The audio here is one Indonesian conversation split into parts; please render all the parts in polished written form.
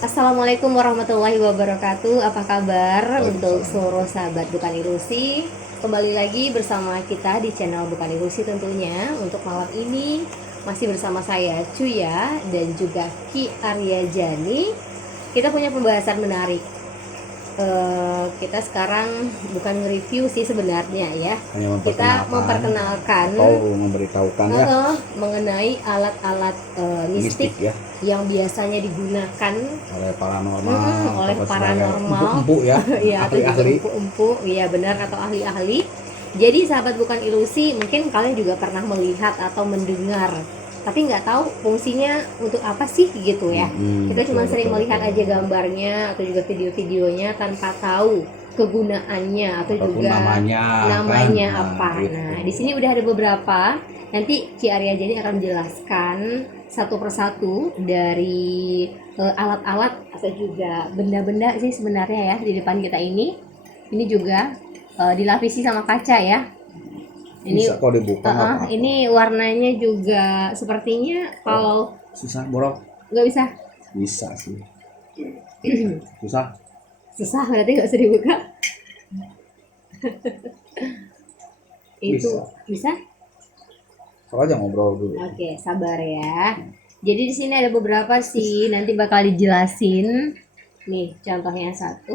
Assalamualaikum warahmatullahi wabarakatuh. Apa kabar untuk seluruh sahabat Bukan Ilusi? Kembali lagi bersama kita di channel Bukan Ilusi tentunya. Untuk malam ini masih bersama saya Cuya dan juga Ki Arya Jani. Kita punya pembahasan menarik. Kita sekarang bukan nge-review sih sebenarnya ya. Hanya Kita memperkenalkan atau memberitahukan ya mengenai alat-alat mistik ya yang biasanya digunakan oleh paranormal, oleh atau paranormal, empuk ya, ya, atau juga ahli-ahli. empuk, ya benar, atau ahli-ahli. Jadi sahabat Bukan Ilusi, mungkin kalian juga pernah melihat atau mendengar, tapi nggak tahu fungsinya untuk apa sih gitu ya. Kita cuma sering melihat aja gambarnya atau juga video-videonya tanpa tahu kegunaannya atau Ataupun juga namanya kan? apa. Gitu. Nah, di sini udah ada beberapa. Nanti Ki Arya jadi akan menjelaskan satu persatu dari alat-alat atau juga benda-benda sih sebenarnya ya di depan kita ini. Ini juga dilapisi sama kaca ya. Ini Bisa kok dibuka apa-apa. ini warnanya juga sepertinya kalau susah borok. nggak bisa. Bisa sih. Susah. Susah berarti nggak usah dibuka. Itu bisa? Soalnya ngobrol dulu. Oke, sabar ya. Jadi di sini ada beberapa sih, nanti bakal dijelasin. Nih, contohnya satu.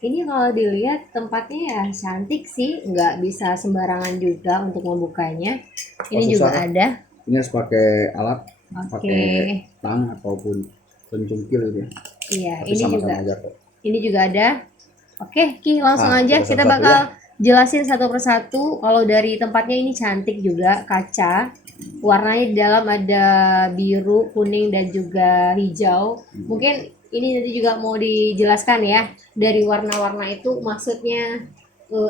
Ini kalau dilihat tempatnya ya cantik sih, nggak bisa sembarangan juga untuk membukanya. Ini juga ada. Ini harus pakai alat, Oke. tang ataupun pencungkil gitu ya. Iya, Tapi ini sama-sama juga. aja kok. Ini juga ada. Oke, Ki, langsung aja kita satu-satu bakal jelasin satu persatu. Kalau dari tempatnya ini cantik juga, kaca. Warnanya di dalam ada biru, kuning, dan juga hijau. Mungkin ini nanti juga mau dijelaskan ya, dari warna-warna itu maksudnya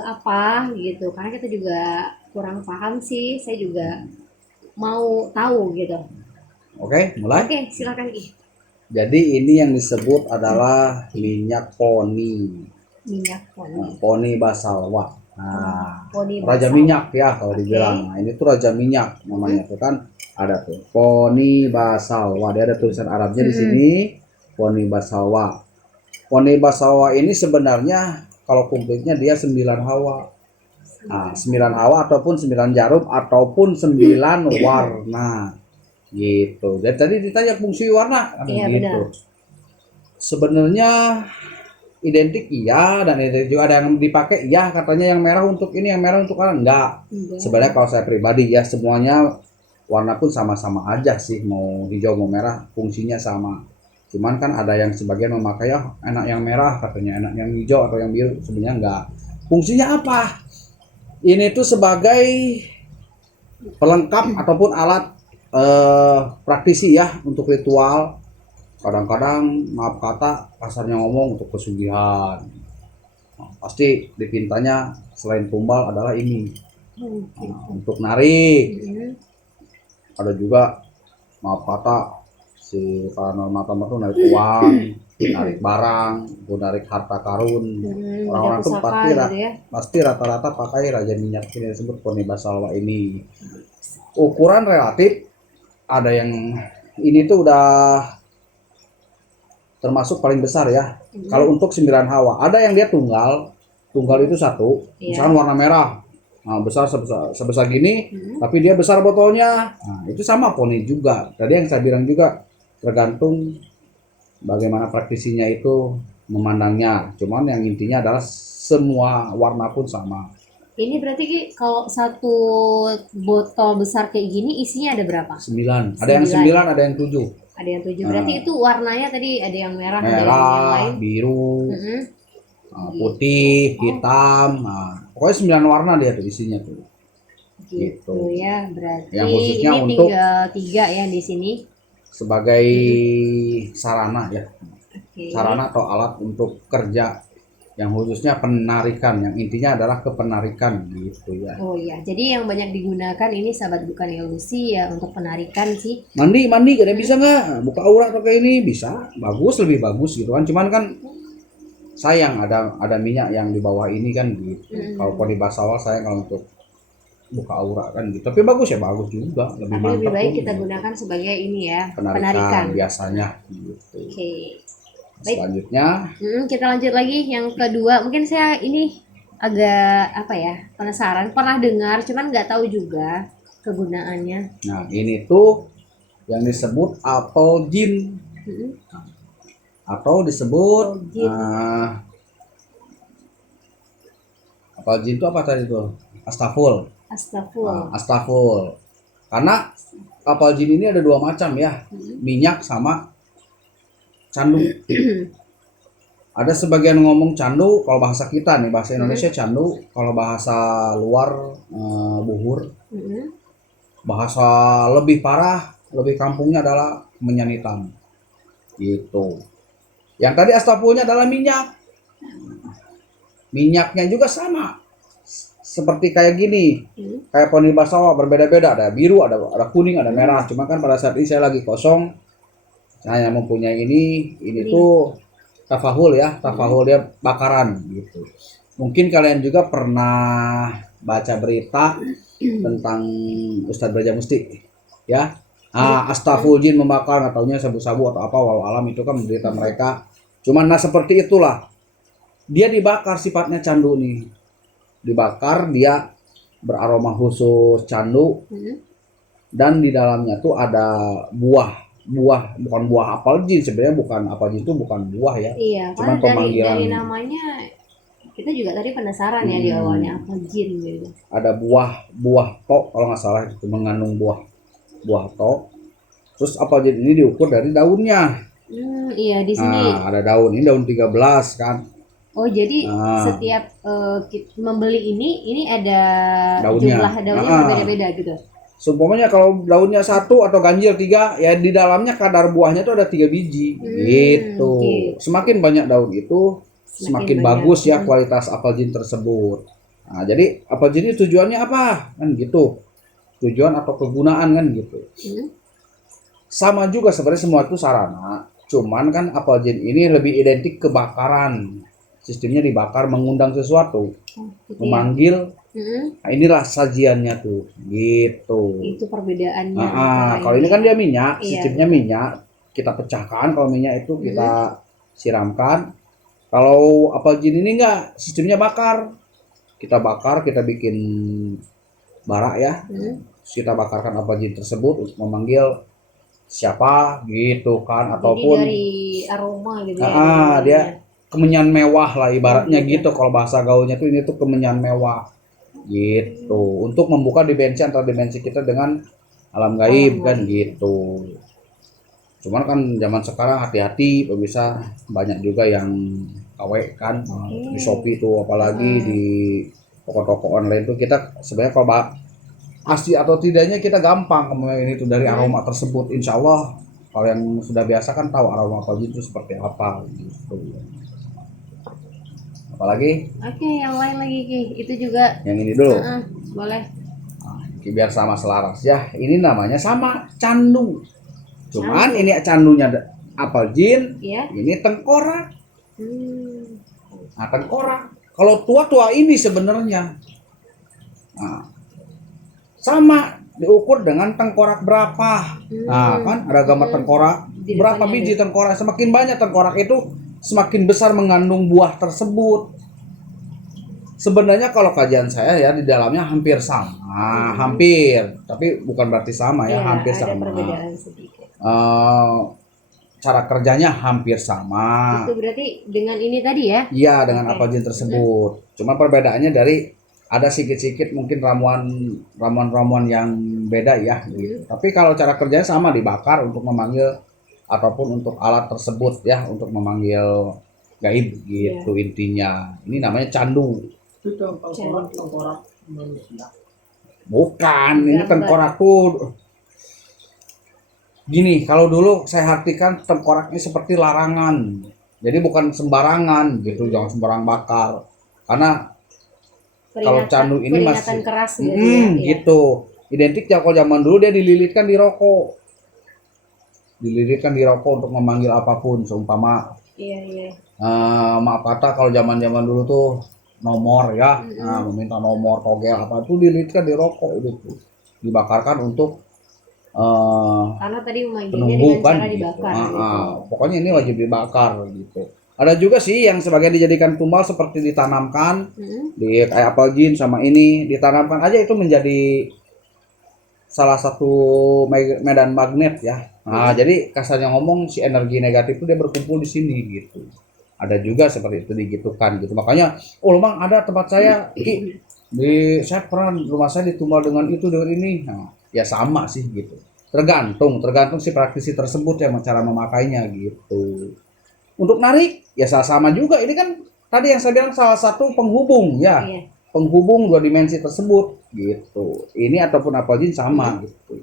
apa gitu. Karena kita juga kurang paham sih, saya juga mau tahu gitu. Oke, mulai. Oke, silakan Ki. Jadi ini yang disebut adalah minyak poni. Minyak poni. Poni basalwa. Nah, Poni raja basal. minyak ya kalau dibilang. Nah, ini tuh raja minyak namanya tuh kan ada tuh poni basalwa. Dia ada tulisan Arabnya di sini. Poni basalwa. Poni basalwa ini sebenarnya kalau komplitnya dia 9 hawa. Nah, 9 hawa ataupun 9 jarum ataupun 9 warna. Gitu. Dan tadi ditanya fungsi warna kan Iya, gitu. benar. Sebenarnya identik iya, dan itu juga ada yang dipakai iya, katanya yang merah untuk ini, yang merah untuk kan enggak. Sebenarnya kalau saya pribadi ya semuanya warna pun sama-sama aja sih, mau hijau mau merah fungsinya sama. Cuman kan ada yang sebagian memakai ya enak yang merah, katanya enak yang hijau atau yang biru, sebenarnya enggak. Fungsinya apa? Ini tuh sebagai pelengkap ataupun alat praktisi ya untuk ritual. Kadang-kadang maaf kata kasarnya ngomong untuk pesugihan. Nah, pasti dipintanya selain tumbal adalah ini. Nah, untuk narik. Ada juga maaf kata si paranormal tuh narik uang, narik barang, narik harta karun. Orang-orang tuh pasti rata-rata pakai raja minyak ini disebut poni basalwa ini. Ukuran relatif ada yang ini tuh udah termasuk paling besar ya. Kalau untuk 9 hawa, ada yang dia tunggal itu satu, misalkan warna merah. Nah, besar sebesar gini, tapi dia besar botolnya. Nah, itu sama poni juga. Tadi yang saya bilang juga tergantung bagaimana praktisinya itu memandangnya. Cuman yang intinya adalah semua warna pun sama. Ini berarti Ki, kalau satu botol besar kayak gini isinya ada berapa? 9. Ada yang 9, ada yang 7. Ada yang 7. Berarti itu warnanya tadi ada yang merah, ada Merah, yang lain. biru, putih, hitam. Nah, pokoknya 9 warna dia tuh isinya tuh. Gitu ya, berarti yang khususnya ini untuk tinggal 3 ya di sini. Sebagai sarana ya. Oke. Sarana atau alat untuk kerja yang khususnya penarikan, yang intinya adalah kepenarikan gitu ya. Oh iya, jadi yang banyak digunakan ini sahabat Bukan Ilusi ya untuk penarikan sih. Mandi gak bisa nggak buka aura pakai ini? Bisa, bagus, lebih bagus gitu kan. Cuman kan sayang ada minyak yang di bawah ini kan gitu. Kalau poni basawal saya kalau untuk buka aura kan gitu. Tapi bagus ya, bagus juga, lebih Tapi lebih mantap baik tuh. kita gunakan sebagai ini ya, Penarikan penarikan. biasanya gitu. Oke. Baik. Selanjutnya Kita lanjut lagi yang kedua. Mungkin saya ini agak apa ya, penasaran. Pernah dengar, cuman nggak tahu juga kegunaannya. nah ini tuh yang disebut apel jin Mm-mm. atau disebut Apel jin. apel jin itu apa tadi tuh? Astaful. Astagfirullah. Astaful. Karena apel jin ini ada dua macam ya, minyak sama candu. Ada sebagian ngomong candu, kalau bahasa kita nih, bahasa Indonesia candu, kalau bahasa luar buhur. Mm-mm. Bahasa lebih parah, lebih kampungnya adalah menyan hitam. Gitu. Yang tadi astafulnya adalah minyak. Minyaknya juga sama. Seperti kayak gini. Kayak poni sawah berbeda-beda, ada biru, ada kuning, ada merah. Cuma kan pada saat ini saya lagi kosong. Saya mempunyai ini tuh tafahul ya, tafahul dia bakaran gitu. Mungkin kalian juga pernah baca berita tentang Ustadz Braja Musti ya. Astaful jin membakar, nggak taunya sabu-sabu atau apa, walau alam itu kan berita mereka. Cuman nah seperti itulah. Dia dibakar sifatnya candu nih. Dibakar dia beraroma khusus candu dan di dalamnya tuh ada buah bukan buah apel jin, sebenarnya bukan apel jin itu bukan buah ya. Iya, Cuman karena dari namanya kita juga tadi penasaran ya di awalnya apa jin gitu. Ada buah tok kalau nggak salah itu mengandung buah tok. Terus apel jin ini diukur dari daunnya. Iya di sini. Nah, ada daun ini daun 13 kan. Oh jadi setiap membeli ini ada daunnya. Jumlah daunnya berbeda-beda gitu. Seumpamanya kalau daunnya 1 atau ganjil 3 ya di dalamnya kadar buahnya itu ada 3 biji gitu. Semakin banyak daun itu semakin bagus ya kualitas apel jin tersebut. Nah, jadi apel jin ini tujuannya apa kan gitu, tujuan atau kegunaan kan gitu. Sama juga sebenarnya semua itu sarana, cuman kan apel jin ini lebih identik kebakaran. Sistemnya dibakar mengundang sesuatu, memanggil. Nah, inilah sajiannya tuh, gitu. Itu perbedaannya. Kalau ini kan dia minyak, sistemnya minyak. Kita pecahkan, kalau minyak itu kita siramkan. Kalau apel jin ini enggak, sistemnya bakar. Kita bakar, kita bikin bara ya. Kita bakarkan apel jin tersebut untuk memanggil siapa, gitu kan? Ataupun jadi dari aroma gitu ya. Dia kemenyan mewah lah ibaratnya gitu. Kalau bahasa gaulnya tuh ini tuh kemenyan mewah. Gitu, untuk membuka dimensi antar dimensi kita dengan alam gaib kan gitu. Cuman kan zaman sekarang hati-hati pemirsa, banyak juga yang KW kan di Shopee tuh, apalagi di toko-toko online tuh. Kita sebenarnya kalau asli atau tidaknya kita gampang ini tuh dari aroma tersebut. Insya Allah kalau yang sudah biasa kan tahu aroma apa itu seperti apa gitu. Apalagi? Oke, yang lain lagi Ki. Itu juga. Yang ini dulu. Boleh. Biar sama selaras ya. Ini namanya sama candu. Cuman ini candunya apel jin. Ini tengkorak. Nah, tengkorak. Kalau tua-tua ini sebenarnya sama diukur dengan tengkorak berapa. Nah, kan ada gambar tengkorak. Berapa biji tengkorak? Semakin banyak tengkorak itu semakin besar mengandung buah tersebut. Sebenarnya kalau kajian saya ya di dalamnya hampir sama, hampir, tapi bukan berarti sama ya, hampir sama. Perbedaan sedikit. Cara kerjanya hampir sama. Itu berarti dengan ini tadi ya? Iya, dengan apel jin tersebut. Cuma perbedaannya dari ada sedikit-sedikit mungkin ramuan yang beda ya. Gitu. Tapi kalau cara kerjanya sama, dibakar untuk memanggil ataupun untuk alat tersebut ya, untuk memanggil gaib gitu intinya. Ini namanya candu. Itu tengkorak manusia. Bukan, ini tengkorak tuh gini. Kalau dulu saya artikan tengkorak ini seperti larangan. Jadi bukan sembarangan gitu, jangan sembarang bakar. Karena kalau candu ini masih keras gitu. Identik ya kalau zaman dulu dia dililitkan di rokok. Dililitkan di rokok untuk memanggil apapun, seumpama maaf kata kalau zaman dulu tuh nomor ya, nah, meminta nomor togel apa itu dililitkan di rokok itu tuh. Dibakarkan untuk Karena tadi memanggilnya dengan penumbukan cara gitu. dibakar gitu. Pokoknya ini wajib dibakar gitu. Ada juga sih yang sebagai dijadikan tumbal seperti ditanamkan di kayak apel jin sama ini ditanamkan aja itu menjadi salah satu medan magnet ya. Nah, jadi kasarnya ngomong si energi negatif itu dia berkumpul di sini gitu. Ada juga seperti itu digitukan gitu. Makanya, oh memang ada tempat saya, Ki, di saya pernah rumah saya ditumbal dengan itu dengan ini. Nah, ya sama sih gitu. Tergantung si praktisi tersebut yang cara memakainya gitu. Untuk narik ya sama juga. Ini kan tadi yang saya bilang salah satu penghubung ya. Iya. Penghubung dua dimensi tersebut gitu. Ini ataupun apa jin sama gitu.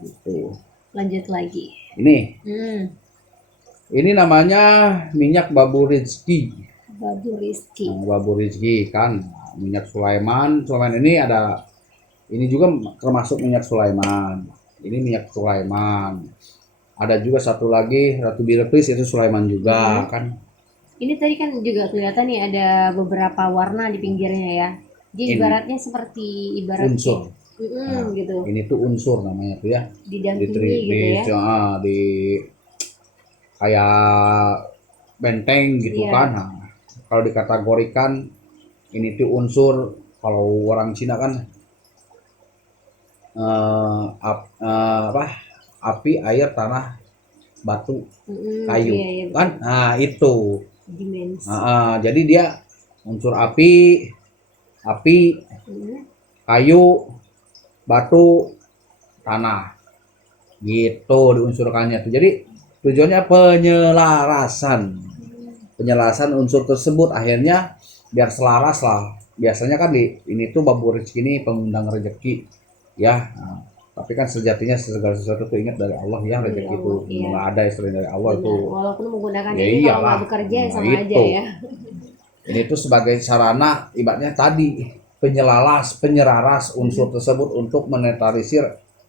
Gitu. Lanjut lagi. Ini Hmm. ini namanya minyak babu rizki. Babu Rizki. Nah, babu rizki kan minyak Sulaiman. Sulaiman ini ada ini juga termasuk minyak Sulaiman. Ini minyak Sulaiman. Ada juga satu lagi Ratu Bilqis itu Sulaiman juga kan. Ini tadi kan juga kelihatan nih ada beberapa warna di pinggirnya ya. Jadi Ini ibaratnya seperti unsur. gitu. Ini tuh unsur namanya tuh ya. Didampingi gitu ya. Di kayak benteng gitu Iya. kan. Nah, kalau dikategorikan ini tuh unsur kalau orang Cina kan apa api, air, tanah, batu, kayu Iya, iya, kan. Nah itu dimensi. jadi dia unsur api, kayu, batu, tanah gitu diunsurkannya tuh. Jadi tujuannya penyelarasan unsur tersebut akhirnya biar selaras lah. Biasanya kan ini tuh babu rezeki ini pengundang rezeki ya. Nah, tapi kan sejatinya segala sesuatu tuh ingat dari Allah ya, rezeki itu nggak ada selain dari Allah. Benar. Itu Walaupun menggunakan ya ini kalau iyalah. nggak bekerja Nah, sama aja itu. ya. Ini tuh sebagai sarana ibaratnya tadi penyeraras unsur tersebut untuk menetralisir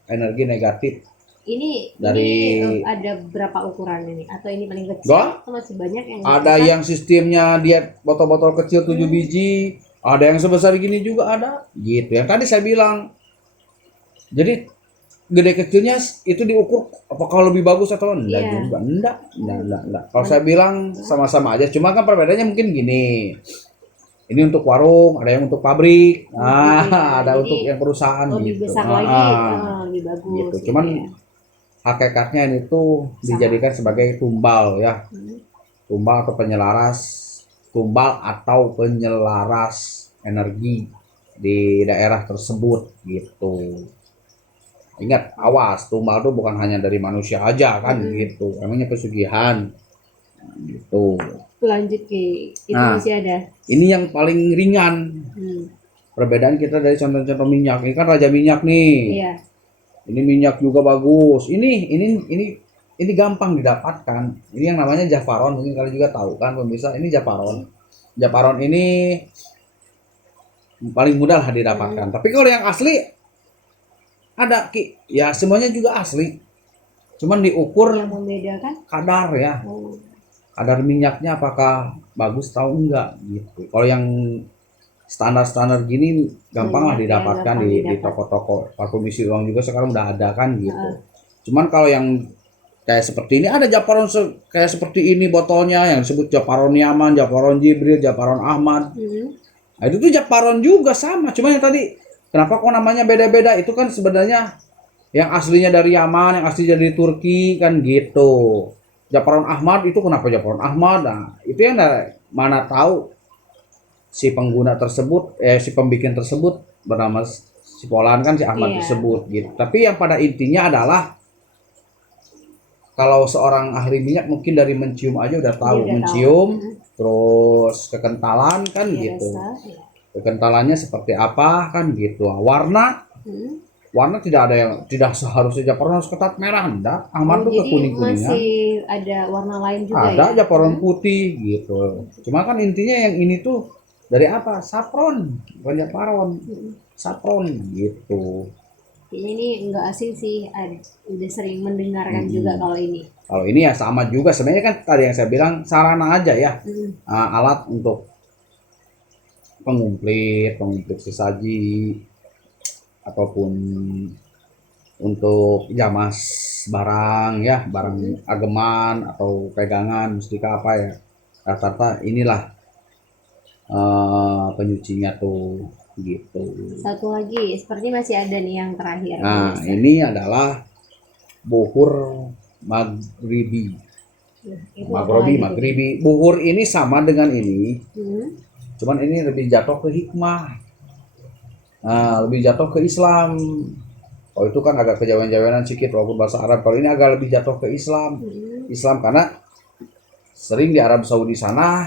energi negatif. Ini ada berapa ukuran ini? Atau ini paling kecil? Enggak. Atau masih banyak yang Ada yang sistemnya dia botol-botol kecil 7 biji, ada yang sebesar gini juga ada. Gitu. Yang tadi saya bilang. Jadi gede kecilnya itu diukur apakah lebih bagus atau enggak juga. Enggak. Kalau saya bilang sama-sama aja, cuma kan perbedaannya mungkin gini. Ini untuk warung, ada yang untuk pabrik. Ada untuk yang perusahaan lebih gitu. besar lagi, lebih bagus. Gitu. Cuman hakikatnya ini tuh dijadikan sebagai tumbal ya. Tumbal atau penyelaras energi di daerah tersebut gitu. Ingat, awas, tumbal itu bukan hanya dari manusia aja kan gitu. Emangnya pesugihan gitu. Lanjut ke itu masih ada. Ini yang paling ringan. Perbedaan kita dari contoh-contoh minyak. Ini kan raja minyak nih. Iya. Ini minyak juga bagus. Ini gampang didapatkan. Ini yang namanya Jafaron. Mungkin kalian juga tahu kan pemirsa. Ini Jafaron. Jafaron ini paling mudah lah didapatkan. Tapi kalau yang asli ada Ki. Ya semuanya juga asli. Cuman diukur yang membedakan kadar ya. Kadar minyaknya apakah bagus atau enggak gitu. Kalau yang standar gini gampang lah didapatkan di toko-toko. Parfum isi uang juga sekarang udah ada kan gitu. Cuman kalau yang kayak seperti ini ada Japaron kayak seperti ini botolnya yang disebut Japaron Yaman, Japaron Jibril, Japaron Ahmad. Nah, itu tuh Japaron juga sama. Cuman yang tadi kenapa kok namanya beda-beda? Itu kan sebenarnya yang aslinya dari Yaman, yang aslinya dari Turki kan gitu. Japaron Ahmad itu kenapa Japaron Ahmad? Nah, itu yang mana tahu si pengguna tersebut, si pembikin tersebut bernama si Polan kan si Ahmad tersebut gitu. Tapi yang pada intinya adalah kalau seorang ahli minyak mungkin dari mencium aja udah tahu terus kekentalan kan gitu. Kekentalannya seperti apa kan gitu. Warna tidak seharusnya Japaron harus ketat merah, enggak. Ahmad tuh ke kuning-kuningnya. Masih ada warna lain juga ada ya? Japaron putih gitu. Cuma kan intinya yang ini tuh dari apa? Saffron, bukan Japaron. Saffron gitu. Kayaknya ini enggak asing sih. Udah sering mendengarkan juga kalau ini. Kalau ini ya sama juga. Sebenarnya kan tadi yang saya bilang sarana aja ya. Alat untuk pengumplit sesaji ataupun untuk jamas barang ya, barang ageman atau pegangan mustika apa ya, rata-rata inilah penyucinya tuh gitu. Satu lagi, seperti masih ada nih yang terakhir. Nah, Biasa. ini adalah buhur maghribi. Itu apa lagi tuh? Maghribi. Buhur ini sama dengan ini, Hmm. cuman ini lebih jatuh ke hikmah. Nah, lebih jatuh ke Islam. Kalau itu kan agak kejawen-jawenan sedikit walaupun bahasa Arab. Kalau ini agak lebih jatuh ke Islam. Islam karena sering di Arab Saudi sana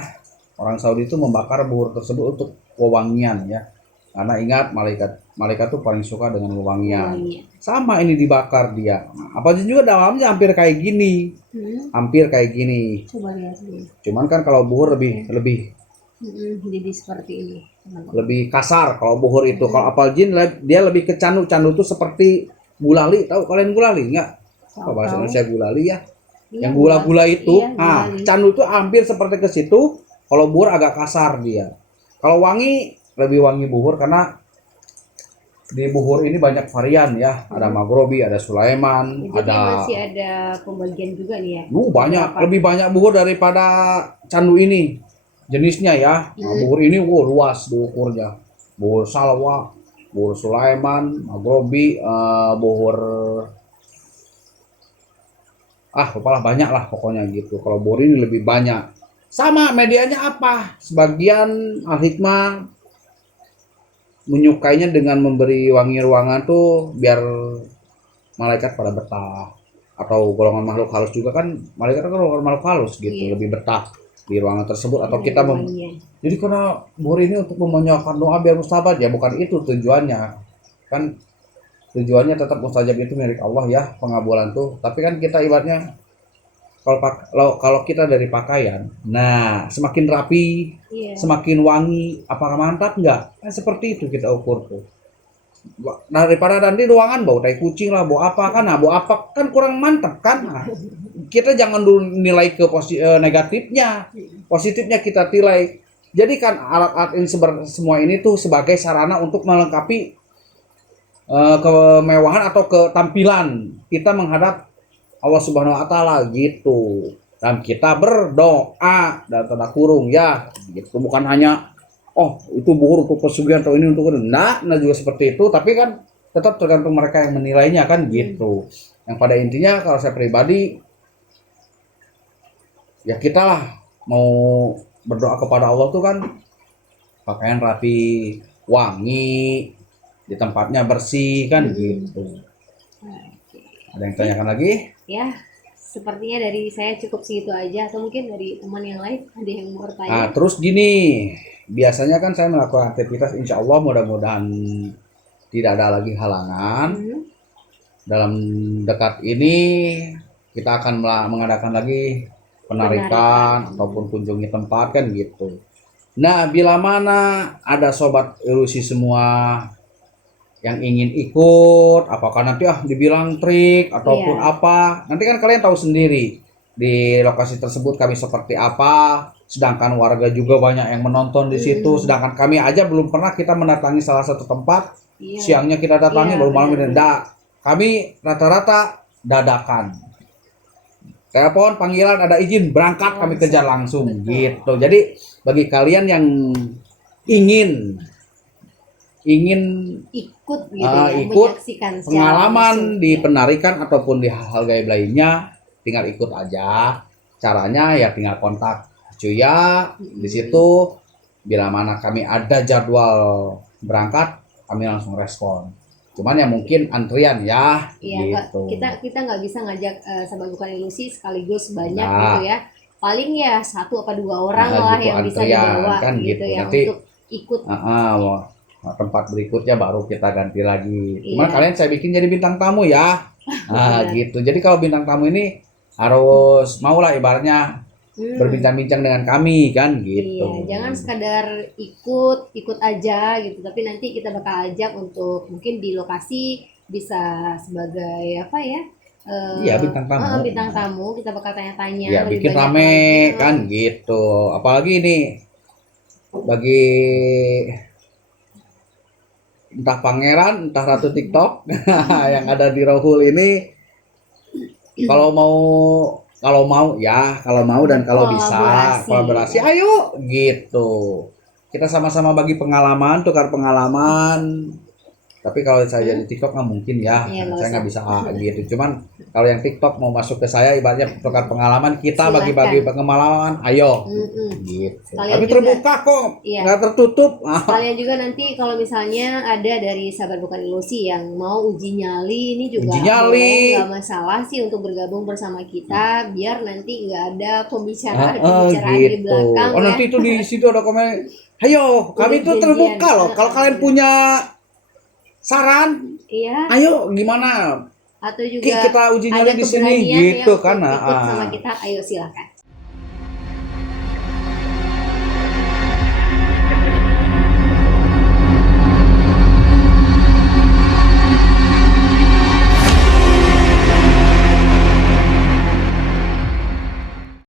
orang Saudi itu membakar buhur tersebut untuk wewangian ya. Karena ingat malaikat tuh paling suka dengan wewangian. Sama ini dibakar dia. Apa juga dalamnya hampir kayak gini. Hampir kayak gini. Coba lihat dulu. Cuman kan kalau buhur lebih Jadi seperti ini. lebih kasar kalau buhur itu. Kalau apal jin dia lebih ke candu. Candu itu seperti gulali. Tahu kalian gulali nggak? Apa bahasa Indonesia gulali ya? Iya, Yang gula-gula itu. Iya, Nah, gulali. candu itu hampir seperti ke situ. Kalau buhur agak kasar dia. Kalau wangi lebih wangi buhur karena di buhur ini banyak varian ya. Ada maghribi, ada Sulaiman, Jadi ada masih ada pembagian juga nih ya. banyak, Berapa? lebih banyak buhur daripada candu ini. Jenisnya ya. Nah, buhur ini luas diukurnya. Buhur Salwa, buhur Sulaiman, maghribi, buhur lupalah banyak lah pokoknya gitu. Kalau buhur ini lebih banyak. Sama medianya apa? Sebagian al-hikmah menyukainya dengan memberi wangi ruangan tuh biar malaikat pada betah, atau golongan makhluk halus juga kan, malaikat kan golongan makhluk halus gitu, Iya. lebih betah di ruangan tersebut. Atau Ada kita wangian. jadi karena buhur ini untuk memanjangkan doa biar mustajab ya, bukan itu tujuannya kan. Tujuannya tetap mustajab itu milik Allah ya, pengabulan tuh. Tapi kan kita ibaratnya kalau kita dari pakaian, nah semakin rapi, Iya. semakin wangi, apakah mantap nggak? Kan seperti itu kita ukur tuh. Daripada nanti ruangan bau tai kucing lah, bau apa kan? Nah, bau apa kan kurang mantap kan? Nah, kita jangan dulu nilai ke negatifnya, positifnya kita nilai. Jadi kan alat-alat ini semua ini tuh sebagai sarana untuk melengkapi kemewahan atau ketampilan kita menghadap Allah Subhanahu wa taala gitu. Dan kita berdoa dan tanda kurung ya, gitu. Bukan hanya itu buhur untuk pesugihan atau ini untuk nah juga seperti itu, tapi kan tetap tergantung mereka yang menilainya kan gitu. Yang pada intinya kalau saya pribadi ya kita lah mau berdoa kepada Allah tuh kan pakaian rapi, wangi, di tempatnya bersih kan gitu. Ada yang tanyakan lagi? Ya, sepertinya dari saya cukup segitu aja, atau mungkin dari teman yang lain ada yang mau Nah, bertanya. terus gini, biasanya kan saya melakukan aktivitas, insya Allah mudah-mudahan tidak ada lagi halangan. Dalam dekat ini kita akan mengadakan lagi penarikan ataupun kunjungi tempat kan gitu. Nah, bila mana ada sobat ilusi semua yang ingin ikut, apakah nanti dibilang trik ataupun apa, nanti kan kalian tahu sendiri di lokasi tersebut kami seperti apa. Sedangkan warga juga banyak yang menonton di situ, sedangkan kami aja belum pernah kita mendatangi salah satu tempat. Siangnya kita datangi, baru malam tidak. Kami rata-rata dadakan, telepon, panggilan, ada izin, berangkat, kami kejar langsung gitu. Jadi bagi kalian yang ingin ikut gitu ya, ikut menyaksikan secara pengalaman langsung, di ya. penarikan ataupun di hal-hal gaib lainnya, tinggal ikut aja. Caranya ya tinggal kontak Cuya di situ. Bila mana kami ada jadwal berangkat, kami langsung respon. Cuman ya mungkin antrian ya, Iya, gitu. kita nggak bisa ngajak sahabat bukan ilusi sekaligus banyak Nah. gitu ya. Paling ya 1 atau 2 orang Nah, lah gitu, yang bisa antrian, dibawa kan gitu gitu. ya, Nanti untuk ikut. tempat berikutnya baru kita ganti lagi. Cuman Iya. kalian saya bikin jadi bintang tamu ya. Nah, gitu. Jadi kalau bintang tamu ini harus maulah ibaratnya berbincang-bincang dengan kami kan gitu. Iya, jangan sekadar ikut aja gitu, tapi nanti kita bakal ajak untuk mungkin di lokasi bisa sebagai apa ya? Iya, bintang tamu. Bintang tamu, kita bakal tanya-tanya Ya lebih bikin banyak rame lagi. kan gitu. Apalagi ini bagi entah pangeran, entah ratu TikTok yang ada di Rohul ini, kalau mau ya, kalau mau dan kalau bisa kolaborasi, ayo gitu. Kita sama-sama bagi pengalaman, tukar pengalaman. Tapi kalau saya jadi TikTok nggak mungkin ya, Iya, nggak saya nggak usah. bisa gitu. Cuman kalau yang TikTok mau masuk ke saya, ibaratnya tukar pengalaman, kita Silakan. bagi-bagi pengalaman, ayo. Mm-mm. Gitu. Kalian Tapi juga- terbuka kok, Iya. nggak tertutup. Kalian juga nanti kalau misalnya ada dari sahabat bukan ilusi yang mau uji nyali, ini juga Uji nyali. boleh, nggak masalah sih untuk bergabung bersama kita, biar nanti nggak ada pembicaraan di Gitu. belakang Oh ya. nanti itu di situ ada komen. Ayo, kami itu janjian. terbuka loh. Kalau kalian punya saran, Iya. ayo gimana? Atau juga Kita uji nyali ada di sini keberanian gitu ya kan. untuk ikut Nah, sama kita, ayo silakan.